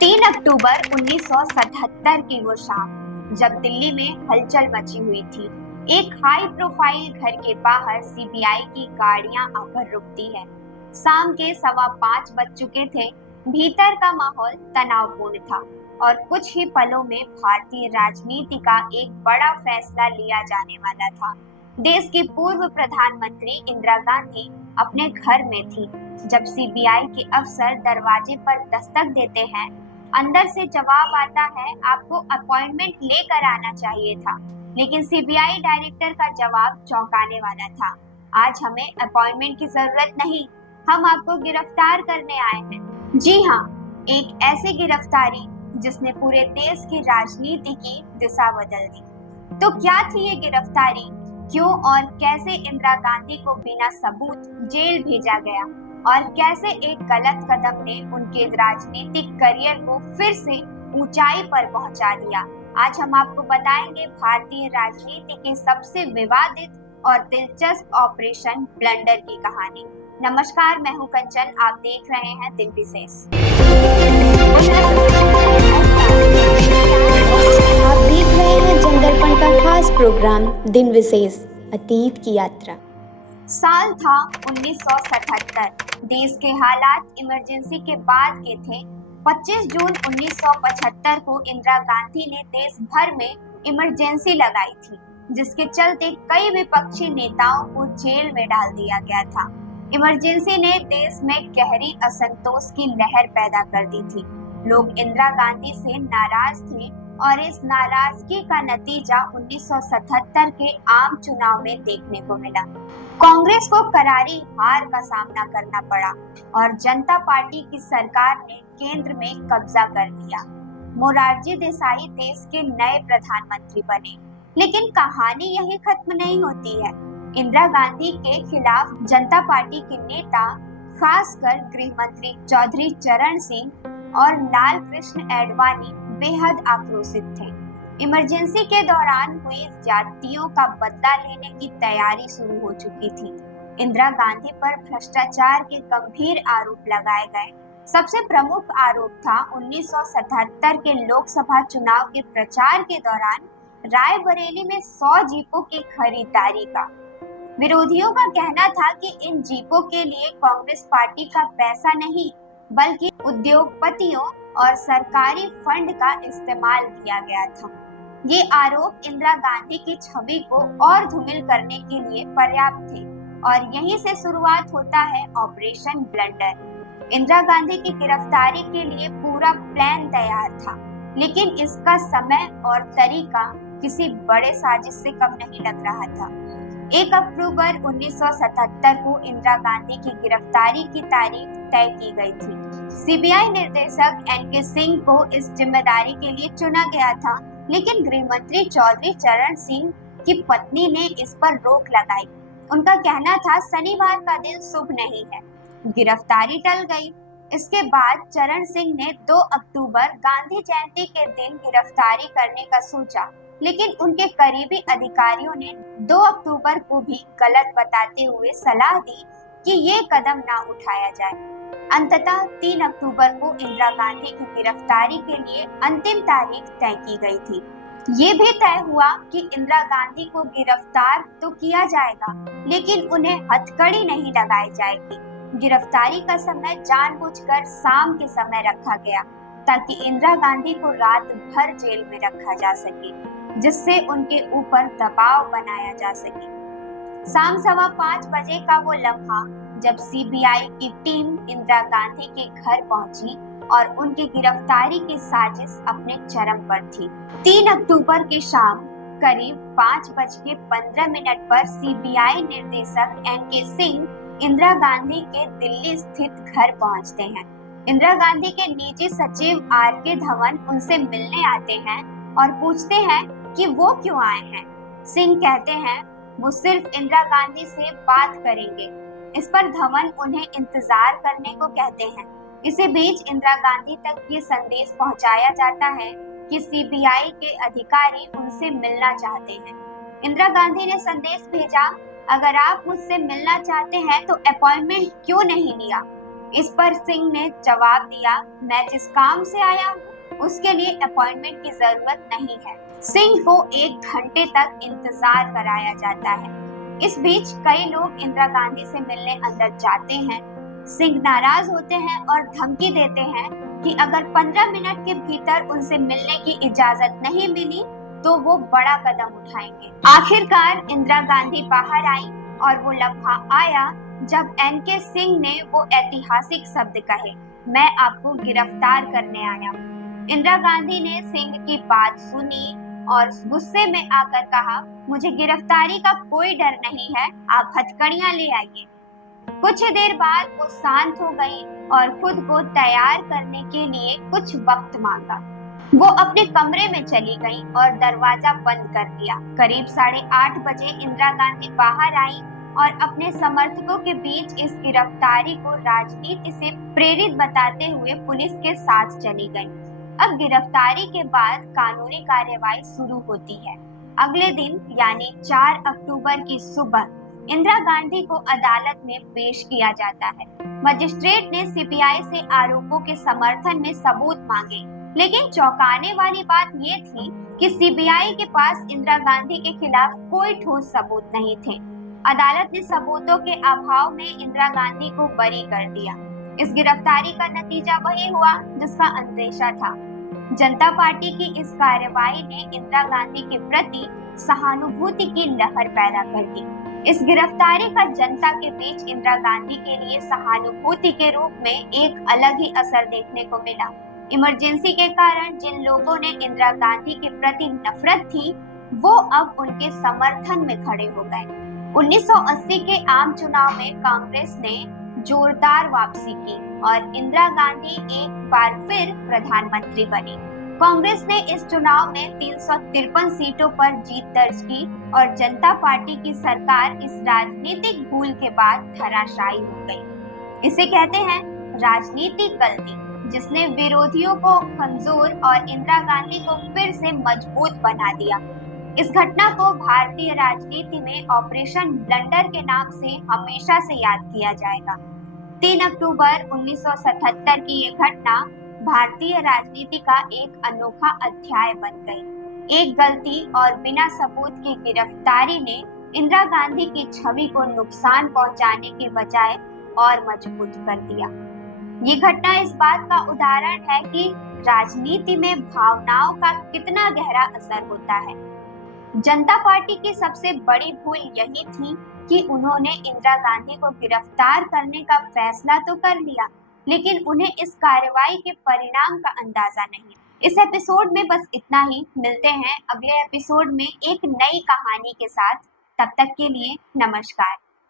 3 अक्टूबर 1977 की वो शाम, जब दिल्ली में हलचल मची हुई थी। एक हाई प्रोफाइल घर के बाहर सीबीआई की गाड़ियां आकर रुकती है। शाम के 5:15 बज चुके थे। भीतर का माहौल तनावपूर्ण था और कुछ ही पलों में भारतीय राजनीति का एक बड़ा फैसला लिया जाने वाला था। देश की पूर्व प्रधानमंत्री इंदिरा गांधी अपने घर में थी जब सीबीआई के अफसर दरवाजे पर दस्तक देते हैं। अंदर से जवाब आता है, आपको अपॉइंटमेंट लेकर आना चाहिए था। लेकिन सीबीआई डायरेक्टर का जवाब चौंकाने वाला था। आज हमें अपॉइंटमेंट की जरूरत नहीं, हम आपको गिरफ्तार करने आए हैं। जी हाँ, एक ऐसी गिरफ्तारी जिसने पूरे देश की राजनीति की दिशा बदल दी। तो क्या थी ये गिरफ्तारी, क्यों और कैसे इंदिरा गांधी को बिना सबूत जेल भेजा गया और कैसे एक गलत कदम ने उनके राजनीतिक करियर को फिर से ऊंचाई पर पहुंचा दिया। आज हम आपको बताएंगे भारतीय राजनीति के सबसे विवादित और दिलचस्प ऑपरेशन ब्लंडर की कहानी। नमस्कार, मैं हूं कंचन, आप देख रहे हैं दिन विशेष। आप देख रहे हैं जनदर्पण का खास प्रोग्राम दिन विशेष, अतीत की यात्रा। साल था 1977। देश के हालात इमरजेंसी के बाद के थे। 25 जून 1975 को इंदिरा गांधी ने देश भर में इमरजेंसी लगाई थी, जिसके चलते कई विपक्षी नेताओं को जेल में डाल दिया गया था। इमरजेंसी ने देश में गहरी असंतोष की लहर पैदा कर दी थी। लोग इंदिरा गांधी से नाराज थे और इस नाराजगी का नतीजा 1977 के आम चुनाव में देखने को मिला। कांग्रेस को करारी हार का सामना करना पड़ा और जनता पार्टी की सरकार ने केंद्र में कब्जा कर लिया। मोरारजी देसाई देश के नए प्रधानमंत्री बने। लेकिन कहानी यही खत्म नहीं होती है। इंदिरा गांधी के खिलाफ जनता पार्टी के नेता, खासकर गृह मंत्री चौधरी चरण सिंह और लाल कृष्ण आडवाणी बेहद आक्रोशित थे। इमरजेंसी के दौरान हुई ज्यादतियों का बदला लेने की तैयारी शुरू हो चुकी थी। इंदिरा गांधी पर भ्रष्टाचार के गंभीर आरोप लगाए गए। सबसे प्रमुख आरोप था 1977 के लोकसभा चुनाव के प्रचार के दौरान रायबरेली में 100 जीपों की खरीदारी का। विरोधियों का कहना था कि इन जीपों के लिए कांग्रेस पार्टी का पैसा नहीं, बल्कि उद्योगपतियों और सरकारी फंड का इस्तेमाल किया गया था। ये आरोप इंदिरा गांधी की छवि को और धूमिल करने के लिए पर्याप्त थे और यहीं से शुरुआत होता है ऑपरेशन ब्लंडर। इंदिरा गांधी की गिरफ्तारी के लिए पूरा प्लान तैयार था, लेकिन इसका समय और तरीका किसी बड़े साजिश से कम नहीं लग रहा था। 1 अक्टूबर 1977 को इंदिरा गांधी की गिरफ्तारी की तारीख तय की गई थी। सीबीआई निर्देशक एनके सिंह को इस जिम्मेदारी के लिए चुना गया था, लेकिन गृह मंत्री चौधरी चरण सिंह की पत्नी ने इस पर रोक लगाई। उनका कहना था, शनिवार का दिन शुभ नहीं है। गिरफ्तारी टल गई। इसके बाद चरण सिंह ने 2 अक्टूबर गांधी जयंती के दिन गिरफ्तारी करने का सोचा, लेकिन उनके करीबी अधिकारियों ने 2 अक्टूबर को भी गलत बताते हुए सलाह दी कि ये कदम ना उठाया जाए। अंततः 3 अक्टूबर को इंदिरा गांधी की गिरफ्तारी के लिए अंतिम तारीख तय की गई थी। ये भी तय हुआ कि इंदिरा गांधी को गिरफ्तार तो किया जाएगा, लेकिन उन्हें हथकड़ी नहीं लगाई जाएगी। गिरफ्तारी का समय जानबूझकर शाम के समय रखा गया, ताकि इंदिरा गांधी को रात भर जेल में रखा जा सके, जिससे उनके ऊपर दबाव बनाया जा सके। शाम 5:15 बजे का वो लम्हा जब सीबीआई की टीम इंदिरा गांधी के घर पहुंची और उनकी गिरफ्तारी की साजिश अपने चरम पर थी। 3 अक्टूबर की शाम करीब 5:15 पर सीबीआई निर्देशक एनके सिंह इंदिरा गांधी के दिल्ली स्थित घर पहुंचते हैं। इंदिरा गांधी के निजी सचिव आर.के. धवन उनसे मिलने आते हैं और पूछते हैं कि वो क्यों आए हैं। सिंह कहते हैं वो सिर्फ इंदिरा गांधी से बात करेंगे। इस पर धवन उन्हें इंतजार करने को कहते हैं। इसी बीच इंदिरा गांधी तक ये संदेश पहुंचाया जाता है कि सीबीआई के अधिकारी उनसे मिलना चाहते हैं। इंदिरा गांधी ने संदेश भेजा, अगर आप मुझसे मिलना चाहते हैं तो अपॉइंटमेंट क्यों नहीं लिया। इस पर सिंह ने जवाब दिया, मैं जिस काम से आया हूँ उसके लिए अपॉइंटमेंट की जरूरत नहीं है। सिंह को 1 घंटे तक इंतजार कराया जाता है। इस बीच कई लोग इंदिरा गांधी से मिलने अंदर जाते हैं। सिंह नाराज होते हैं और धमकी देते हैं कि अगर 15 मिनट के भीतर उनसे मिलने की इजाजत नहीं मिली तो वो बड़ा कदम उठाएंगे। आखिरकार इंदिरा गांधी बाहर आई और वो लम्हा आया जब एनके सिंह ने वो ऐतिहासिक शब्द कहे, मैं आपको गिरफ्तार करने आया हूँ। इंदिरा गांधी ने सिंह की बात सुनी और गुस्से में आकर कहा, मुझे गिरफ्तारी का कोई डर नहीं है, आप हथकड़ियां ले आइए। कुछ ही देर बाद वो शांत हो गई और खुद को तैयार करने के लिए कुछ वक्त मांगा। वो अपने कमरे में चली गई और दरवाजा बंद कर दिया। करीब 8:30 बजे इंदिरा गांधी बाहर आई और अपने समर्थकों के बीच इस गिरफ्तारी को राजनीति से प्रेरित बताते हुए पुलिस के साथ चली गई। अब गिरफ्तारी के बाद कानूनी कार्यवाही शुरू होती है। अगले दिन यानी 4 अक्टूबर की सुबह इंदिरा गांधी को अदालत में पेश किया जाता है। मजिस्ट्रेट ने सीबीआई से आरोपों के समर्थन में सबूत मांगे, लेकिन चौंकाने वाली बात ये थी कि सीबीआई के पास इंदिरा गांधी के खिलाफ कोई ठोस सबूत नहीं थे। अदालत ने सबूतों के अभाव में इंदिरा गांधी को बरी कर दिया। इस गिरफ्तारी का नतीजा वही हुआ जिसका अंदेशा था। जनता पार्टी की इस कार्रवाई ने इंदिरा गांधी के प्रति सहानुभूति की लहर पैदा कर दी। इस गिरफ्तारी का जनता के बीच इंदिरा गांधी के लिए सहानुभूति के रूप में एक अलग ही असर देखने को मिला। इमरजेंसी के कारण जिन लोगों ने इंदिरा गांधी के प्रति नफरत थी, वो अब उनके समर्थन में खड़े हो गए। 1980 के आम चुनाव में कांग्रेस ने जोरदार वापसी की और इंदिरा गांधी एक बार फिर प्रधानमंत्री बनी। कांग्रेस ने इस चुनाव में 353 सीटों पर जीत दर्ज की और जनता पार्टी की सरकार इस राजनीतिक भूल के बाद धराशायी हो गई। इसे कहते हैं राजनीतिक गलती, जिसने विरोधियों को कमजोर और इंदिरा गांधी को फिर से मजबूत बना दिया। इस घटना को भारतीय राजनीति में ऑपरेशन ब्लंडर के नाम से हमेशा से याद किया जाएगा। 3 अक्टूबर 1977 की ये घटना भारतीय राजनीति का एक अनोखा अध्याय बन गई। एक गलती और बिना सबूत की गिरफ्तारी ने इंदिरा गांधी की छवि को नुकसान पहुंचाने के बजाय और मजबूत कर दिया। ये घटना इस बात का उदाहरण है कि राजनीति में भावनाओं का कितना गहरा असर होता है। जनता पार्टी की सबसे बड़ी भूल यही थी कि उन्होंने इंदिरा गांधी को गिरफ्तार करने का फैसला तो कर लिया, लेकिन उन्हें इस कार्रवाई के परिणाम का अंदाजा नहीं। इस एपिसोड में बस इतना ही। मिलते हैं अगले एपिसोड में एक नई कहानी के साथ। तब तक के लिए नमस्कार।